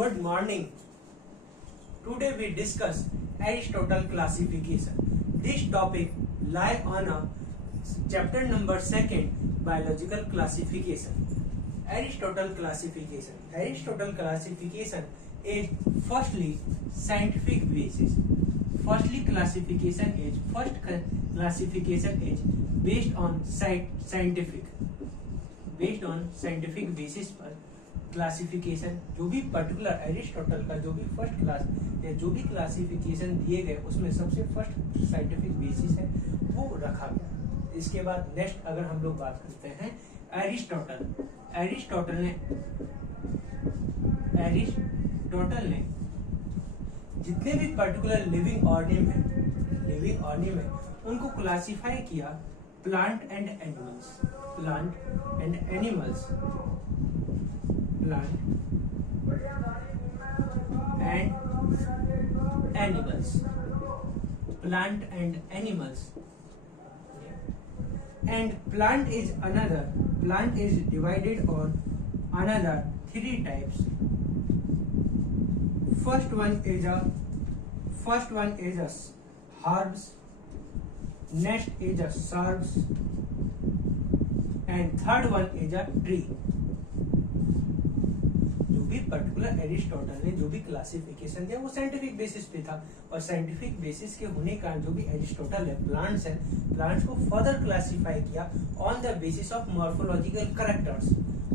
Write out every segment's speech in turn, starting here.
Good morning. Today we discuss Aristotle classification. This topic lie on a chapter number 2, biological classification. Aristotle classification. Aristotle classification is firstly scientific basis. First classification is based on scientific basis पर classification, जो भी particular Aristotle का जो भी first class या जो भी classification दिए गए उसमें सबसे फर्स्ट साइंटिफिक बेसिस है वो रखा गया। इसके बाद नेक्स्ट अगर हम लोग बात करते हैं एरिस्टोटल ने जितने भी पर्टिकुलर लिविंग ऑर्गेनिज्म है उनको क्लासिफाई किया plant and animals. And plant is divided on another 3 types. First one is herbs, next is shrubs, and third one is a tree. जो भी पर्टिकुलर एरिस्टोटल ने जो भी क्लासिफिकेशन दिया वो साइंटिफिक बेसिस पे था, और साइंटिफिक बेसिस के होने का जो भी एरिस्टोटल है प्लांट्स को फर्दर क्लासिफाई किया on the basis of morphological characters.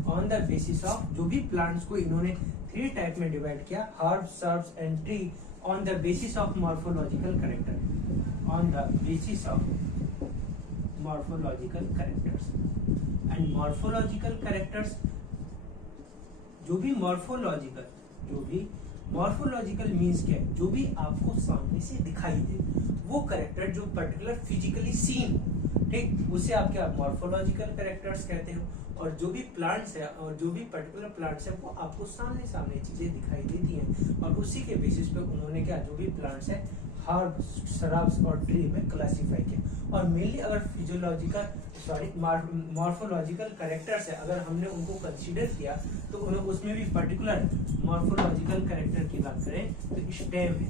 On the basis of जो भी प्लांट्स को इन्होंने 3 टाइप में डिवाइड किया, herbs, shrubs and tree, on the basis of morphological character. And morphological characters, जो भी मॉर्फोलॉजिकल मीन्स क्या है, जो भी आपको सामने से दिखाई दे वो कैरेक्टर जो पर्टिकुलर फिजिकली सीन, ठीक, उसे आप क्या मॉर्फोलॉजिकल कैरेक्टर्स कहते हो। और जो भी प्लांट्स है और जो भी पर्टिकुलर प्लांट्स है वो आपको सामने चीजें दिखाई देती हैं, और उसी के बेसिस पे उन्होंने क्या जो भी प्लांट्स है हर्ब्स, श्रब्स और ट्री में क्लासिफाई किया। और मेनली अगर मॉर्फोलॉजिकल कैरेक्टर्स है अगर हमने उनको कंसीडर किया तो उसमें भी पर्टिकुलर मॉर्फोलॉजिकल कैरेक्टर की बात करें तो स्टेम है,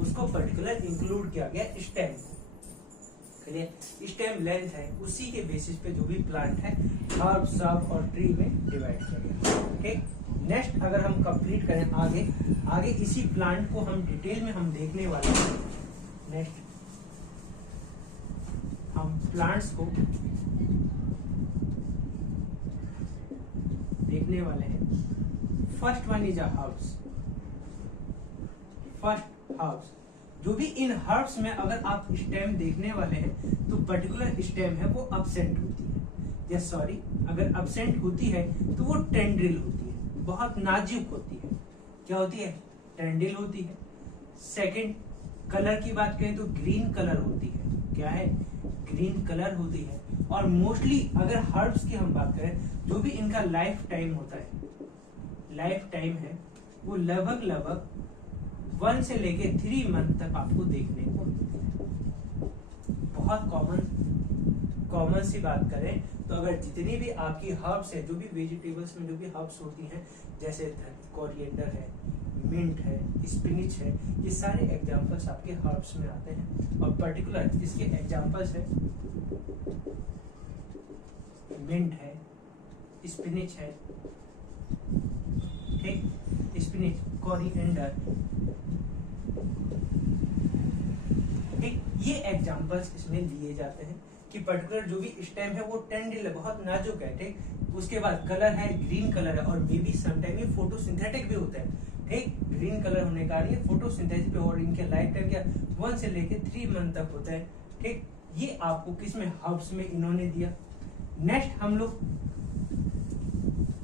उसको पर्टिकुलर इंक्लूड किया गया स्टेम को। स्टेम लेंथ है उसी के बेसिस पे जो भी प्लांट है हर्ब, श्रब और ट्री में डिवाइड किया गया। ठीक, नेक्स्ट अगर हम कंप्लीट करें आगे इसी प्लांट को हम डिटेल में हम देखने वाले हैं। नेक्स्ट हम प्लांट्स को देखने वाले हैं। First one is herbs. जो भी इन हर्ब्स में अगर आप स्टेम देखने वाले हैं तो पर्टिकुलर स्टेम है वो अब्सेंट होती है, अगर अब्सेंट होती है तो वो टेंड्रिल होती है, बहुत नाजुक होती है। क्या होती है? टेंड्रिल होती है। सेकंड, कलर की बात करें तो ग्रीन कलर होती है। क्या है? ग्रीन कलर होती है। और मोस्टली अगर हर्ब्स की हम बात करें जो भी इनका लाइफ टाइम होता है, लाइफ टाइम है वो लगभग 1 से लेके 3 मंथ तक आपको देखने को मिलती है। बहुत कॉमन सी बात करें तो अगर जितनी भी आपकी हर्ब्स है, जो भी वेजिटेबल्स में जो भी हर्ब्स होती हैं, जैसे कोरिएंडर है, मिंट है, स्पिनिच है, ये सारे एग्जांपल्स आपके हर्ब्स में आते हैं। और पर्टिकुलर इसके एग्जांपल्स है मिंट है, स्पिनिच है, ठीक, स्पिनिच, कोरिएंडर, ठीक, ये एग्जांपल्स इसमें लिए जाते हैं कि पर्टिकुलर जो भी स्टेम है वो टेंड्रिल है, बहुत नाजुक है। ठीक, उसके बाद कलर है, ग्रीन कलर है, और मे बी समटाइम ये फोटोसिंथेटिक भी होता है। ठीक, ग्रीन कलर होने का ये फोटोसिंथेसिस पे, और इनके लाइफ टाइम क्या 1 से लेके 3 मंथ तक होता है। ठीक, ये आपको किसमें हर्ब्स में इन्होंने दिया। नेक्स्ट हम लोग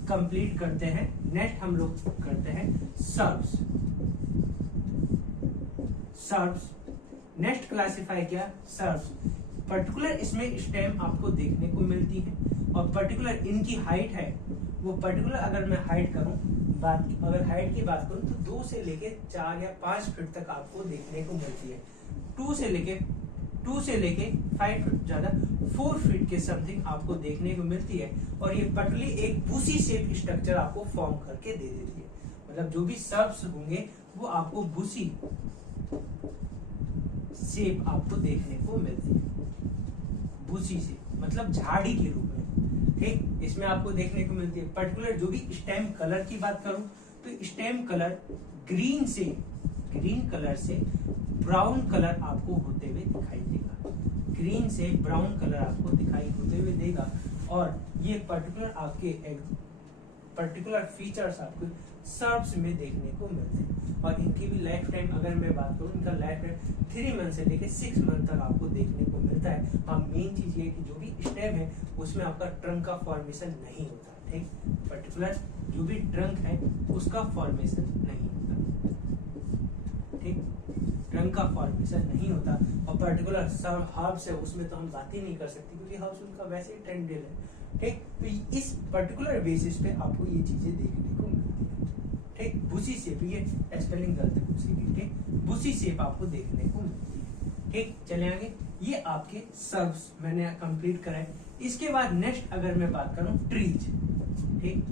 कंप्लीट करते हैं, श्रब्स। नेक्स्ट क्लासिफाई किया श्रब्स। पर्टिकुलर इसमें स्टेम आपको देखने को मिलती है, और पर्टिकुलर इनकी हाइट है वो पर्टिकुलर, अगर मैं हाइट की बात करूं तो 2 से लेके 4 या 5 फीट तक आपको देखने को मिलती है। 2 से लेके 2 से लेके 5 फीट ज्यादा 4 फीट के समथिंग आपको देखने को मिलती है। और ये पटली एक बूसी शेप स्ट्रक्चर आपको फॉर्म करके दे देती है। मतलब जो भी सर्प्स होंगे वो आपको बूसी शेप आपको देखने को मिलती है। बूसी से मतलब झाड़ी के रूप में, ठीक, इसमें आपको देखने को मिलती है। पर्टिकुलर जो भी स्टेम कलर की बात करूं तो स्टेम कलर ग्रीन कलर से ब्राउन कलर आपको होते हुए दिखाई देगा। ग्रीन से ब्राउन कलर आपको दिखाई होते हुए देगा। और ये पर्टिकुलर फीचर्स आपको सर्प्स में देखने को मिलते हैं। और इनकी भी लाइफ टाइम अगर मैं बात करूं, इनका लाइफ टाइम 3 मंथ से लेकर 6 मंथ तक आपको देखने को मिलता है। और मेन चीज ये है कि जो भी स्टेम है उसमें आपका ट्रंक का फॉर्मेशन नहीं होता, ठीक, पर्टिकुलर जो भी ट्रंक है उसका फॉर्मेशन नहीं होता, ठीक, ट्रंक का फॉर्मेशन नहीं होता। और पर्टिकुलर सब हर्ब्स है उसमें तो हम बात ही नहीं कर सकते क्योंकि हर्ब्स उनका वैसे ही ट्रेंडेड है, ठीक। तो इस पर्टिकुलर बेसिस पे आपको ये चीजें देखने को मिलती है, ठीक। बूसी शेप, ये स्पेलिंग गलत है बूसी की, ठीक, बूसी शेप आपको देखने को मिलती है, ठीक। चले आगे, ये आपके सर्ब्स मैंने कंप्लीट करा है। इसके बाद नेक्स्ट अगर मैं बात करूं ट्रीज, ठीक,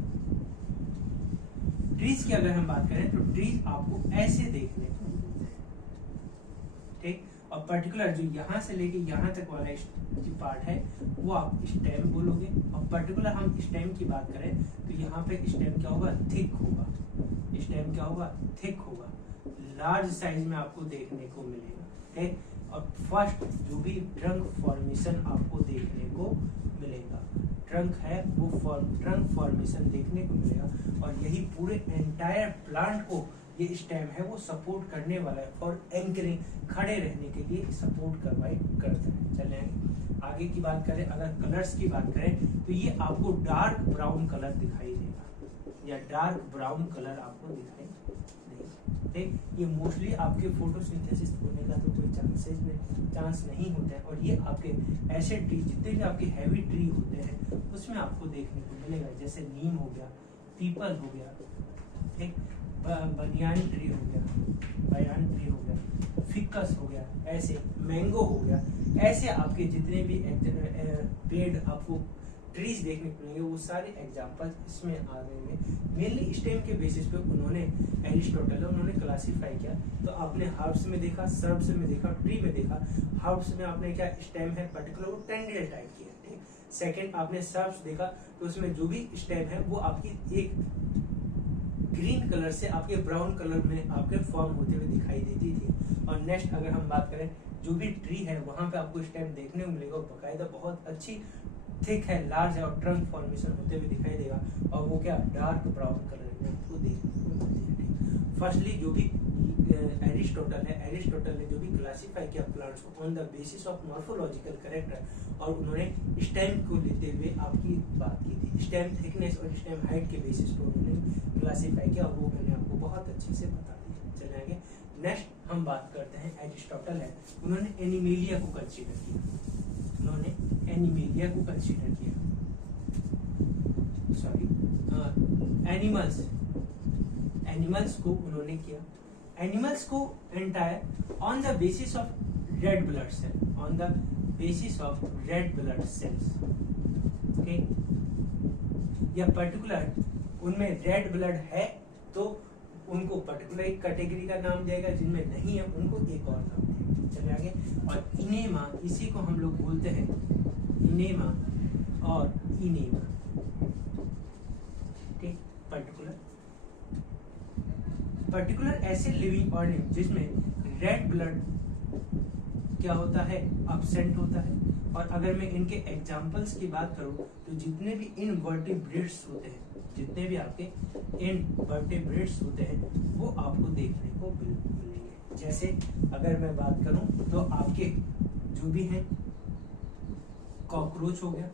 ट्रीज की अगर हम बात करें तो ट्रीज आपको ऐसे देखने को मिलते हैं, ठीक। और पर्टिकुलर जो यहाँ से लेके यहाँ तक वाला जो पार्ट है वो आप स्टेम बोलोगे। और पर्टिकुलर हम स्टेम की बात करें तो यहाँ पे स्टेम क्या होगा, थिक होगा। स्टेम क्या होगा, थिक होगा, लार्ज साइज में आपको देखने को मिलेगा, ठीक। और फर्स्ट जो भी ट्रंक फॉर्मेशन आपको देखने को मिलेगा, ट्रंक है वो ट्रंक फॉर्मेशन देखने को मिलेगा। और यही पूरे एंटायर प्लांट को ये स्टेम है वो सपोर्ट करने वाला है। फॉर एंकरिंग, खड़े रहने के लिए सपोर्ट करता है। चले आगे की बात करें, अगर कलर्स की बात करें तो ये आपको डार्क ब्राउन कलर दिखाई देगा, या डार्क ब्राउन कलर आपको दिखाई देगा, ठीक। ये मोस्टली आपके फोटोसिंथेसिस होने का तो कोई चांस नहीं होता है। और ये आपके ऐसे ट्री, जितने भी आपके हैवी ट्री होते हैं उसमें आपको देखने को मिलेगा, जैसे नीम हो गया, पीपल हो गया, ठीक, बनियान ट्री हो गया, फिकस हो गया, ऐसे मैंगो हो गया, ऐसे आपके जितने भी पेड़ आपको ट्रीज देखने को मिलेंगे वो सारे एग्जांपल इसमें आ गए हैं। मेनली स्टेम के बेसिस पे एरिस्टोटल उन्होंने क्लासिफाई किया। तो आपने हर्ब्स में देखा, सर्ब्स में देखा, ट्री में देखा। हर्ब्स में आपने क्या स्टेम है पर्टिकुलर वो टेंड्रिल टाइप की है, ठीक। सेकेंड आपने सर्ब्स देखा तो उसमें जो भी स्टेम है वो आपकी एक ग्रीन कलर से आपके ब्राउन कलर में आपके फॉर्म होते हुए दिखाई देती थी। और नेक्स्ट अगर हम बात करें जो भी ट्री है वहां पे आपको स्टेम देखने को मिलेगा, बकायदा बहुत अच्छी थिक है, लार्ज है और ट्रंक फॉर्मेशन होते हुए दिखाई देगा। और वो क्या डार्क ब्राउन कलर में आपको देखने को मिलती है। फर्स्टली जो भी एरिस्टोटल ने जो भी क्लासिफाई किया प्लांट्स को on the basis of morphological character, और उन्होंने स्टेम को लेते हुए आपकी बात की थी। स्टेम थिकनेस और स्टेम हाइट के बेसिस पर उन्होंने क्लासिफाई किया, और वो मैंने आपको बहुत अच्छे से बता दिया। चले आगे, नेक्स्ट हम बात करते हैं एरिस्टोटल है, उन्होंने एनिमेलिया को कंसीडर किया। एनिमल्स को उन्होंने किया। एनिमल्स को entire on the basis of red blood cells, okay. या पर्टिकुलर उनमें रेड ब्लड है तो उनको पर्टिकुलर एक कैटेगरी का नाम देगा, जिनमें नहीं है उनको एक और नाम देगा। चले आगे, और इनेमा, इसी को हम लोग बोलते हैं इनेमा और इनेमा, ठीक। पर्टिकुलर ऐसे लिविंग ऑर्गेनिज्म जिसमें रेड ब्लड क्या होता है, अब्सेंट होता है। और अगर मैं इनके एग्जांपल्स की बात करूं तो जितने भी इनवर्टिब्रेट्स होते हैं, जितने भी आपके इनवर्टिब्रेट्स होते हैं वो आपको देखने को मिलेंगे। जैसे अगर मैं बात करूं तो आपके जो भी हैं कॉकरोच हो गया,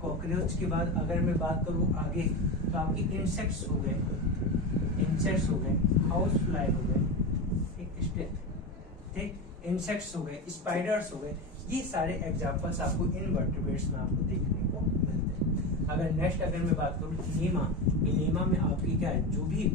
कॉकरोच के बाद अगर मैं बात करूं आगे तो आपके इंसेक्ट्स हो गए, हाउस फ्लाई हो गए, ठीक, इंसेक्ट्स हो गए, स्पाइडर्स हो गए। ये सारे एग्जांपल्स आपको इनवर्टिब्रेट्स में आपको देखने को मिलते हैं। अगर नेक्स्ट अगर मैं बात करूँ इनेमा, इनेमा में आपकी क्या है, जो भी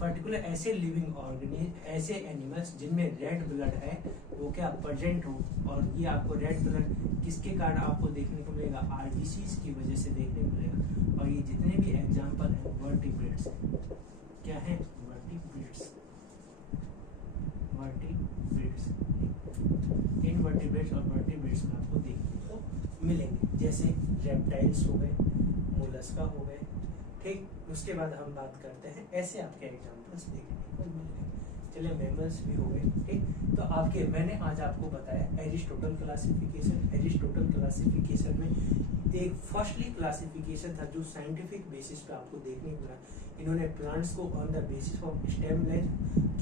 पर्टिकुलर ऐसे लिविंग ऑर्गेनिज्म, ऐसे एनिमल्स जिनमें रेड ब्लड है वो क्या प्रेजेंट हो, और ये आपको रेड ब्लड किसके कारण आपको देखने को मिलेगा, आरबीसीज की वजह से देखने को मिलेगा। और ये जितने भी एग्जांपल हैं वर्टिब्रेट्स, क्या है, वर्टिब्रेट्स, वर्टिब्रेट्स, इनवर्टिब्रेट्स और वर्टिब्रेट्स में आपको देखने को मिलेंगे, जैसे रेप्टाइल्स हो गए, मोलस्का हो गए, ठीक। उसके बाद हम बात करते हैं, ऐसे आपके एग्जांपल्स देखने को मिलेंगे। चलिए मैमल्स भी हो गए, ठीक। तो आपके मैंने आज आपको बताया एरिस्टोटल क्लासिफिकेशन। एरिस्टोटल क्लासिफिकेशन में एक फर्स्टली क्लासिफिकेशन था जो साइंटिफिक बेसिस पे आपको देखने को मिला। इन्होंने प्लांट्स को on the basis of stem length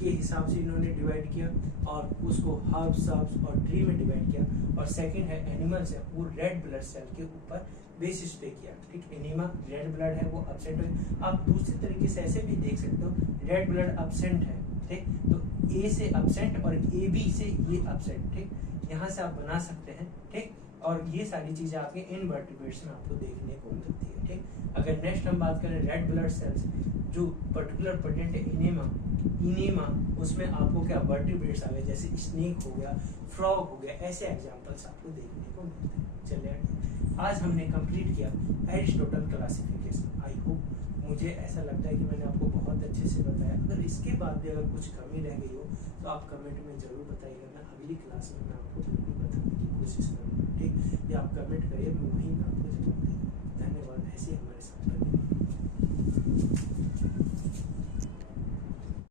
के हिसाब से इन्होंने डिवाइड किया, और उसको हर्ब्स, सब्स और ट्री में डिवाइड किया। और सेकंड है एनिमल्स है, वो रेड ब्लड सेल के ऊपर बेसिस पे किया, ठीक। एनीमा रेड ब्लड है वो अब्सेंट है। आप दूसरी तरीके से ऐसे भी देख सकते हो, रेड ब्लड अब्सेंट है, ठीक। तो ए से अब्सेंट और ए बी से ये अब्सेंट, ठीक। यहाँ से आप बना सकते हैं, ठीक। और ये सारी चीजें आपके इनवर्टिब्रेट्स में आपको देखने को मिलती है, ठीक। अगर नेक्स्ट हम बात करें रेड ब्लड सेल्स जो पर्टिकुलर प्रेजेंट है इनेमा, इनेमा उसमें आपको क्या वर्टिब्रेट्स आ गए, जैसे स्नेक हो गया, फ्रॉग हो गया, ऐसे एग्जांपल्स आपको देखने को मिलते हैं। चलिए आज हमने कंप्लीट किया एरिस्टोटल क्लासिफिकेशन। आई होप, मुझे ऐसा लगता है कि मैंने आपको बहुत अच्छे से बताया। अगर इसके बाद भी अगर कुछ कमी रह गई हो तो आप कमेंट में जरूर बताइएगा, मैं अगली क्लास में मैं आपको बिल्कुल बताने की कोशिश करूँगा, ठीक। या आप कमेंट करिए, मैं वहीं